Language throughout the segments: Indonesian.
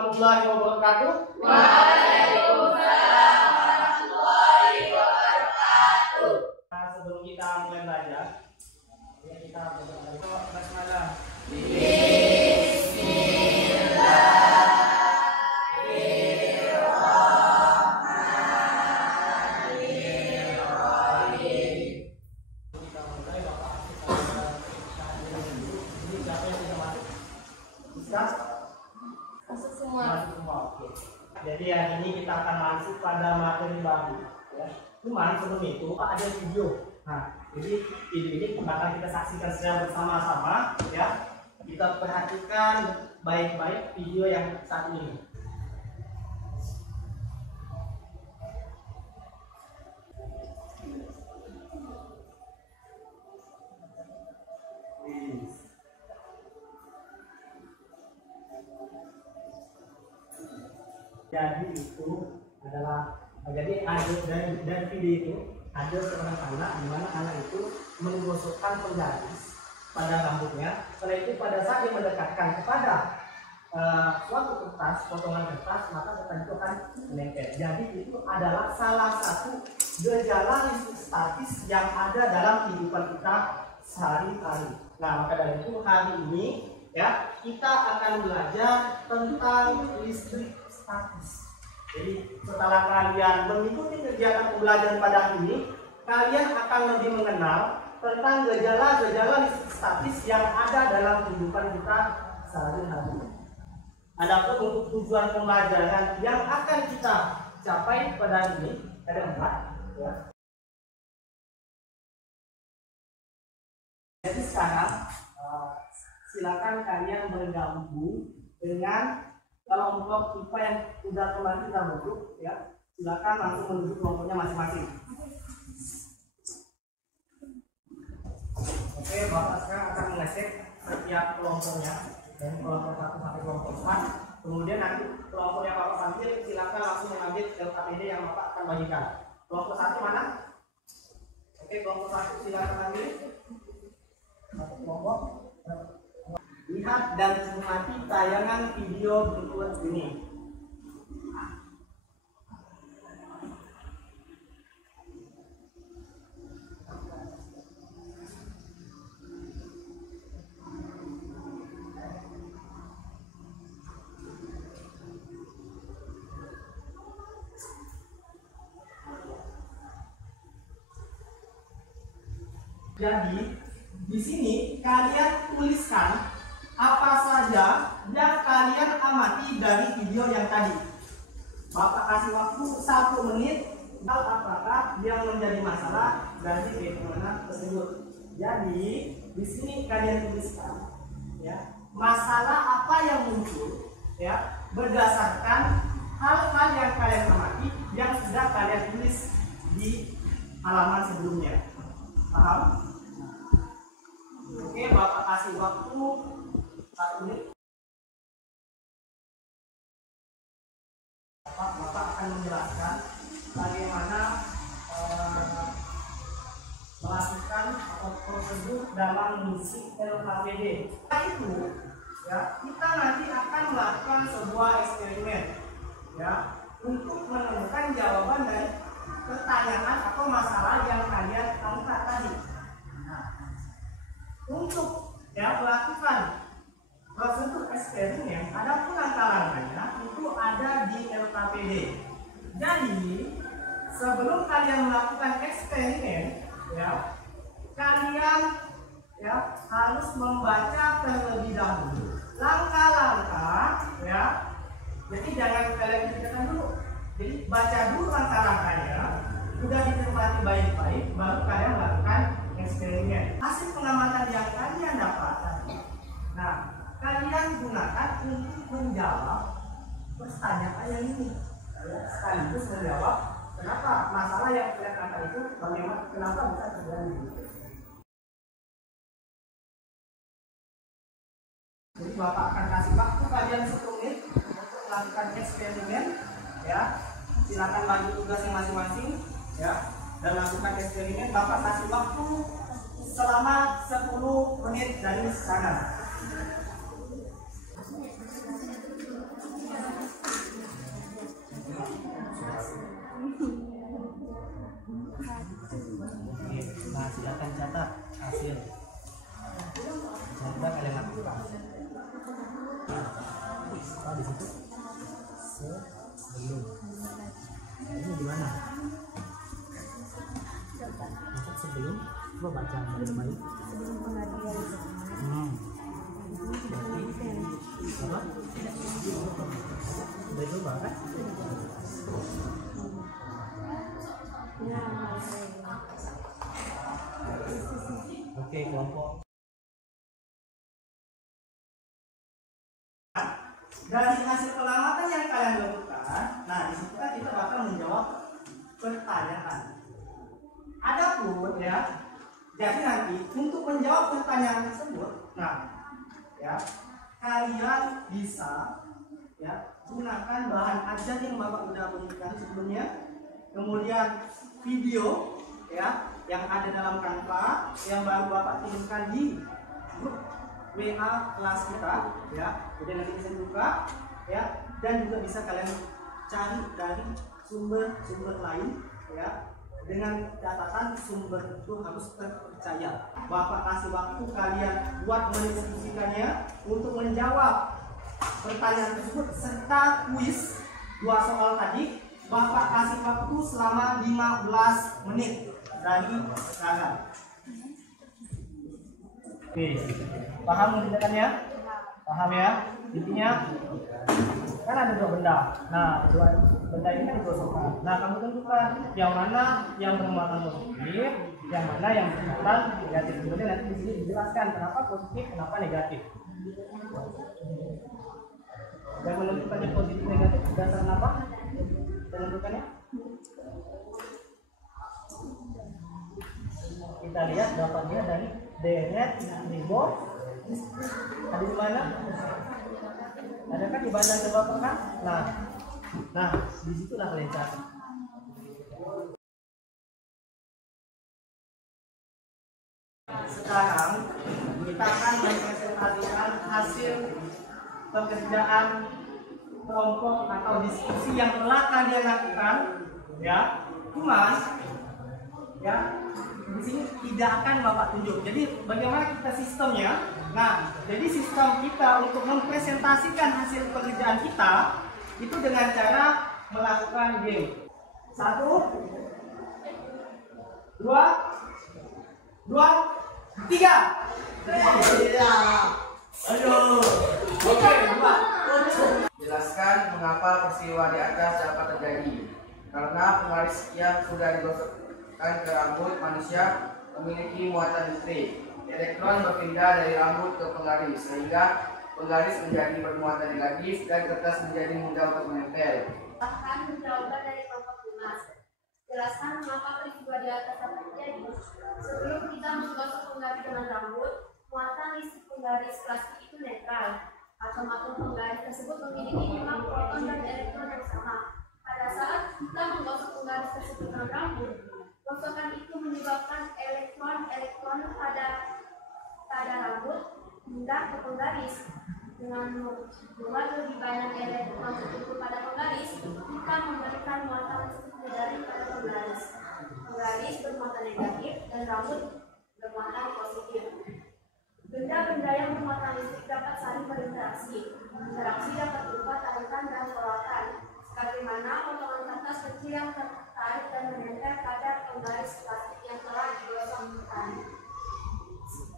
warahmatullahi wabarakatuh. Waalaikumsalam warahmatullahi wabarakatuh. Nah, sebelum kita mulai belajar, ya kita berdoa. Basmalah. Masuk semua. Oke. Jadi hari ini kita akan masuk pada materi baru. Ya. Cuman sebelum itu Pak ada video. Nah, jadi video ini bakal kita saksikan secara bersama-sama. Ya, kita perhatikan baik-baik video yang satu ini. Jadi itu adalah ada dari video itu ada seorang anak di mana anak itu menggosokkan penggaris pada rambutnya. Setelah itu pada saat dia mendekatkan kepada suatu kertas, potongan kertas, maka kertas itu akan menempel. Jadi itu adalah salah satu gejala listrik statis yang ada dalam kehidupan kita sehari-hari. Nah, maka dari itu hari ini ya kita akan belajar tentang listrik statis. Jadi setelah kalian mengikuti kegiatan pembelajaran pada hari ini, kalian akan lebih mengenal tentang gejala-gejala listrik statis yang ada dalam kehidupan kita sehari-hari. Adapun untuk tujuan pembelajaran yang akan kita capai pada hari ini ada 4. Ya. Jadi sekarang silakan kalian bergabung dengan kelompok IPA yang sudah kemarin kita bentuk, ya. Silakan langsung menuju kelompoknya masing-masing. Oke, Bapak sekarang akan mengecek setiap kelompoknya dari kelompok 1 sampai kelompok 4. Kemudian nanti kelompok yang Bapak ambil silakan langsung mengambil LKPD yang Bapak akan bagikan. Kelompok 1 mana? Oke, kelompok 1 silakan ambil. Satu kelompok. Lihat dan cermati tayangan video berikut ini. Jadi, di sini kalian tuliskan apa saja yang kalian amati dari video yang tadi. Bapak kasih waktu 1 menit. Apakah yang menjadi masalah dari fenomena tersebut? Jadi di sini kalian tuliskan, ya, masalah apa yang muncul, ya, berdasarkan hal-hal yang kalian amati yang sudah kalian tulis di halaman sebelumnya. Paham? Oke, Bapak kasih waktu 1 menit. Bapak akan menjelaskan bagaimana melakukan prosedur dalam mengisi LKPD. Setelah itu, ya, kita nanti akan melakukan sebuah eksperimen, ya, untuk menemukan jawaban dari pertanyaan atau masalah yang kalian angkat tadi. Nah, untuk melakukan prosedur eksperimen, ada pun langkah-langkahnya itu ada di LKPD. Jadi sebelum kalian melakukan eksperimen, ya, kalian harus membaca terlebih dahulu langkah-langkah, ya. Jadi jangan kalian pikirkan dulu. Jadi baca dulu langkah-langkahnya, sudah dicermati baik-baik, baru kalian melakukan eksperimen. Hasil pengamatan yang kalian dapatkan, nah, kalian gunakan untuk menjawab pertanyaan yang ini, sekaligus menjawab kenapa masalah yang kalian angkat itu, bagaimana, kenapa bisa terjadi. Jadi Bapak akan kasih waktu kalian 10 menit untuk melakukan eksperimen, ya. Silakan bagi tugasnya masing-masing, ya, dan lakukan eksperimen. Bapak kasih waktu selama 10 menit dari sekarang. mencatat hasil. Coba kalian lakukan. Oh, di situ sebelum. Ini gimana? Maksud sebelum, coba baca baik-baik. Sebelum pengajian. Berarti apa? Udah coba kan? Oke, kelompok. Dari hasil pengamatan yang kalian lakukan, nah di situ kan kita bakal menjawab pertanyaan. Adapun ya, jadi nanti untuk menjawab pertanyaan tersebut, nah ya kalian bisa ya gunakan bahan ajar yang bapak sudah berikan sebelumnya, kemudian video ya yang ada dalam Canva yang baru bapak kirimkan di grup WA kelas kita ya, kemudian nanti bisa buka ya, dan juga bisa kalian cari dari sumber-sumber lain ya, dengan catatan sumber itu harus terpercaya. Bapak kasih waktu kalian buat mendiskusikannya untuk menjawab pertanyaan tersebut serta kuis 2 soal tadi. Bapak kasih waktu selama 15 menit dari sekarang. Oke, paham mengerjakannya? Paham ya? Intinya kan ada 2 benda. Nah, 2 benda ini kan digosokkan. Nah, kamu tentukan yang mana yang bermuatan positif, yang mana yang bermuatan negatif. Kemudian nanti di sini dijelaskan kenapa positif, kenapa negatif. Dan menentukannya positif negatif berdasarkan apa? Menentukannya? Kita lihat dapatnya dari Deret Nibo. Ada di mana? Ada kan di bandar coba kan? Nah, di situ lah kalian cari. Sekarang kita akan mempresentasikan hasil pekerjaan kelompok atau diskusi yang telah kalian lakukan, ya. Cuman, ya, di sini tidak akan bapak tunjuk. Jadi bagaimana kita sistemnya? Nah, jadi sistem kita untuk mempresentasikan hasil pekerjaan kita itu dengan cara melakukan game. 1, 2, 3. Ayo. Oke, 2. Jelaskan mengapa peristiwa di atas dapat terjadi. Karena penggaris yang sudah digosokkan ke rambut manusia memiliki muatan listrik. Elektron berpindah dari rambut ke penggaris sehingga penggaris menjadi bermuatan negatif dan kertas menjadi mudah untuk menempel. Bahkan jawaban dari kelompok 5. Jelaskan mengapa peristiwa di atas dapat terjadi. Sebelum kita menggosok penggaris dengan rambut, muatan listrik penggaris plastik itu netral. Atom-atom penggaris tersebut memiliki 5 proton dan elektron yang sama. Pada saat kita menggosok penggaris tersebut dengan rambut, gosokan itu menyebabkan elektron pada rambut pindah ke penggaris. Dengan membuat lebih banyak elektron terkumpul pada penggaris, kita memberikan muatan listrik dari pada penggaris. Penggaris bermuatan negatif dan rambut bermuatan positif. Benda-benda yang bermuatan listrik dapat saling berinteraksi. Interaksi dapat berupa tarikan dan tolakan, sebagaimana potongan kertas kecil yang tertarik dan menempel pada penggaris plastik yang telah digosokkan.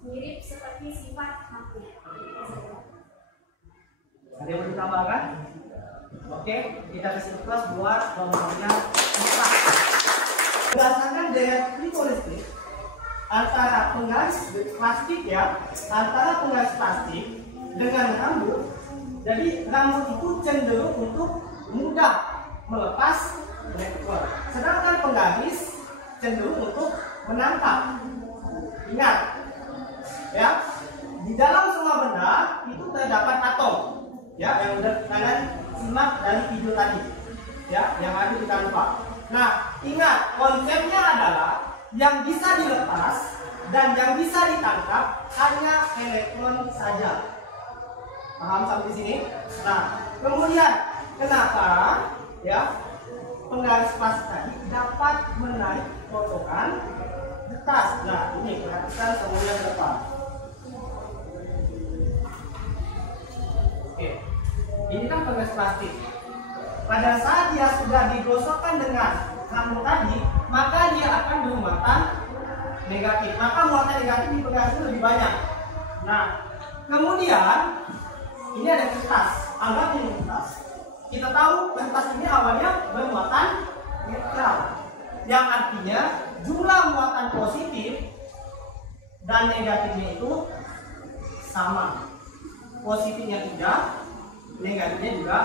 Mirip seperti sifat magnet. Ada yang mau ditambahkan? Oke, kita kasih kelas buat nomornya 4. Berdasarkan daya listrik antara penggaris plastik ya, antara penggaris plastik dengan rambut. Jadi rambut itu cenderung untuk mudah melepas elektron, sedangkan penggaris cenderung untuk menangkap. Ingat, ya, di dalam semua benda itu terdapat atom, ya, yang udah kalian simak dari video tadi, ya, yang ada di Canva. Nah, ingat konsepnya adalah yang bisa dilepas dan yang bisa ditangkap hanya elektron saja. Paham sampai sini? Nah, kemudian kenapa ya penggaris plastik tadi dapat menarik protokan, kertas. Nah, ini perhatikan semuanya ke depan. Oke, ini kan penggas plastik. Pada saat dia sudah digosokkan dengan rambut tadi, maka dia akan bermuatan negatif. Maka muatan negatif di penggas itu lebih banyak. Nah, kemudian ini ada kertas. Anggap ini kertas. Kita tahu kertas ini awalnya bermuatan netral, yang artinya jumlah muatan positif dan negatifnya itu sama. Positifnya 3, negatifnya juga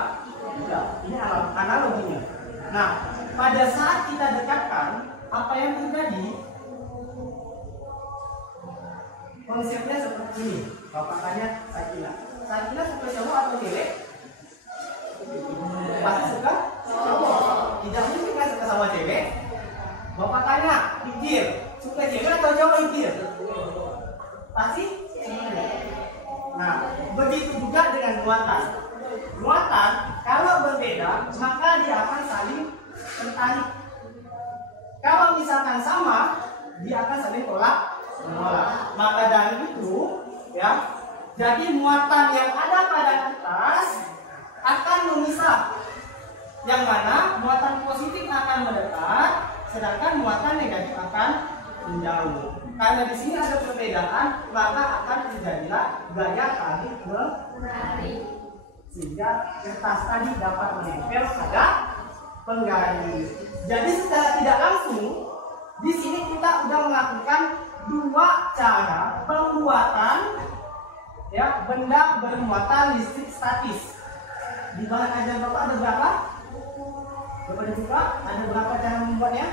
3. Ini analoginya. Nah, pada saat kita dekatkan, apa yang terjadi? Konsepnya seperti ini. Bapak tanya Sakina suka cowok atau cewek? Pasti suka cowok. Tidak mungkin kan suka sama cewek. Bapak tanya, pikir, suka cewek atau cowok pikir? Pasti cewek. Nah, begitu juga dengan muatan. Muatan kalau berbeda, maka dia akan saling tertarik. Kalau misalkan sama, dia akan saling menolak. Maka dari itu, ya, jadi muatan yang ada pada kertas akan memisah. Yang mana muatan positif akan mendekat, sedangkan muatan negatif akan menjauh. Karena di sini ada perbedaan, maka akan terjadilah gaya tarik menarik, sehingga kertas tadi dapat menempel pada penggaris. Jadi secara tidak langsung, di sini kita sudah melakukan 2 cara pembuatan, ya, benda bermuatan listrik statis. Di bahan ajar Bapak ada berapa? Bapak dibuka, ada berapa cara membuatnya?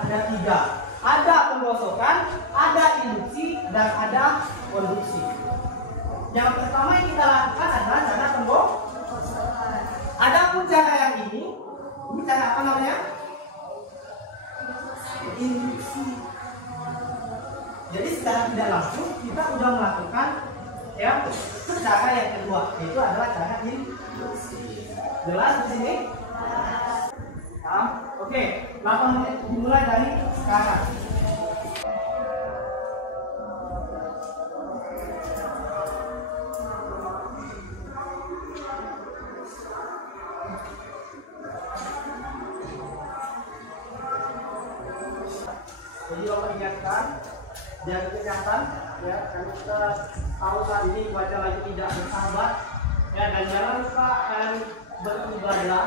Ada 3. Ada penggosokan, ada induksi, dan ada konduksi. Yang pertama yang kita lakukan adalah cara penggosokan. Adapun cara yang ini cara apa namanya? Induksi. Jadi secara tidak langsung kita sudah melakukan, ya, cara yang kedua, yaitu adalah cara induksi. Jelas di sini? Oke, 8 menit dimulai dari sekarang. Jadi Bapak ingatkan, jaga kesehatan, ya, karena kita tahu saat ini cuaca lagi tidak bersahabat, ya, dan jangan lupa kalian beribadah,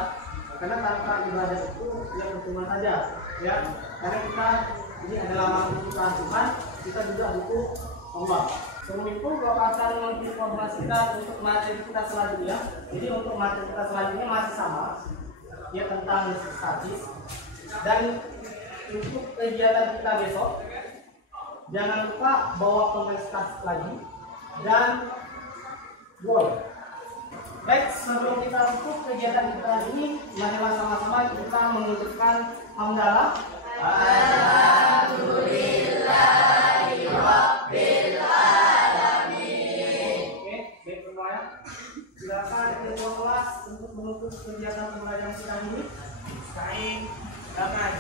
karena tanpa ibadah itu ya percuma saja, ya, karena kita ini adalah makhluk ciptaan Tuhan, kita juga butuh Allah. Sebelum itu Bapak akan menginformasikan untuk materi kita selanjutnya. Jadi untuk materi kita selanjutnya masih sama, ya, tentang listrik statis. Dan untuk kegiatan kita besok, jangan lupa bawa penggaris statis lagi dan gol. Baik, sebelum kita tutup kegiatan kita ini, marilah sama-sama kita mengucapkan hamdalah. Alhamdulillahirabbil alamin. Oke, baik semuanya. Silakan ketua kelas untuk menutup kegiatan pembelajaran kita ini. Baik, silakan.